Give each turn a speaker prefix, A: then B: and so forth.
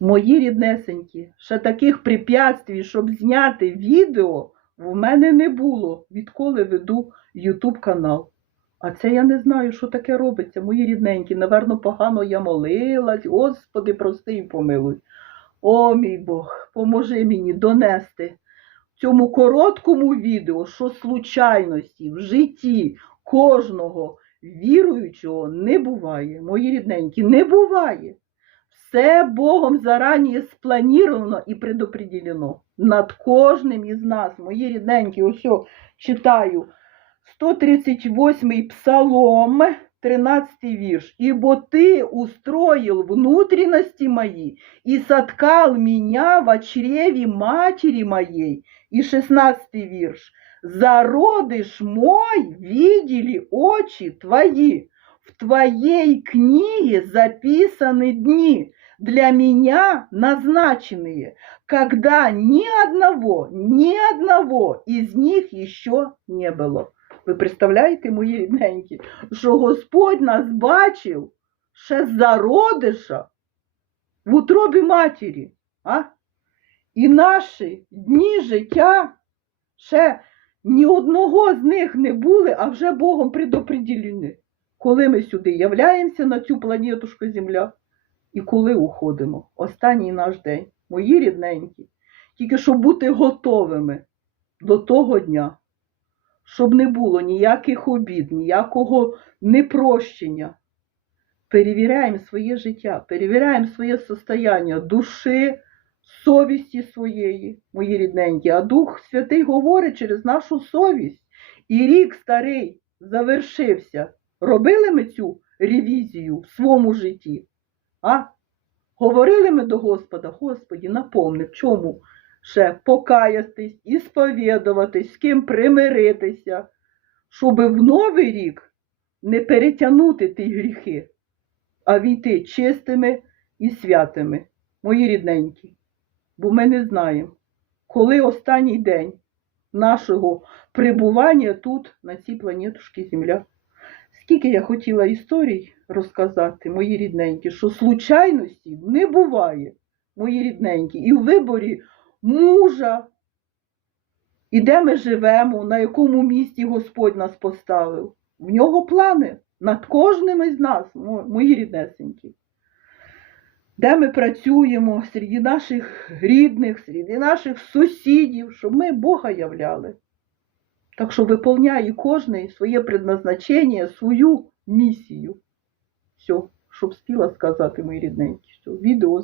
A: Мої ріднесенькі, ще таких препятствій, щоб зняти відео, в мене не було, відколи веду YouTube канал. А це я не знаю, що таке робиться, мої рідненькі. Наверно, погано я молилась. Господи, прости і помилуй. О, мій Бог, поможи мені донести цьому короткому відео, що случайності в житті кожного віруючого не буває. Мої рідненькі, не буває. Все Богом зарані спланіровано і предопределено. Над кожним із нас, мої рідненькі, ось читаю 138 псалом, 13 вірш. «Ибо ты устроил внутренности мои и соткал меня в чреве матери моей». И 16 вірш. «Зародыш мой видели очи твои, в твоей книге записаны дни, для меня назначенные, когда ни одного, ни одного из них еще не було. Ви представляєте, мої рідненькі, що Господь нас бачив ще з зародиша в утробі матері, а? І наші дні життя ще ні одного з них не були, а вже Богом предопределені. Коли ми сюди являємося на цю планетушку Земля і коли уходимо. Останній наш день, мої рідненькі, тільки щоб бути готовими до того дня, щоб не було ніяких обід, ніякого непрощення. Перевіряємо своє життя, перевіряємо своє состояння душі, совісті своєї, мої рідненькі. А Дух Святий говорить через нашу совість. І рік старий завершився. Робили ми цю ревізію в своєму житті? А? Говорили ми до Господа, Господі, напомни, в чому ще покаятись, сповідуватись, з ким примиритися, щоб в новий рік не перетягнути ті гріхи, а війти чистими і святими, мої рідненькі. Бо ми не знаємо, коли останній день нашого прибування тут, на цій планетушці Земля. Скільки я хотіла історій розказати, мої рідненькі, що случайності не буває, мої рідненькі, і в виборі мужа, і де ми живемо, на якому місці Господь нас поставив. В нього плани над кожним із нас, мої ріднесенькі. Де ми працюємо серед наших рідних, серед наших сусідів, щоб ми Бога являли. Так що выполняй кожний своє предназначення, свою місію. Все, щоб спіла сказати, мої рідненькі. Все, відео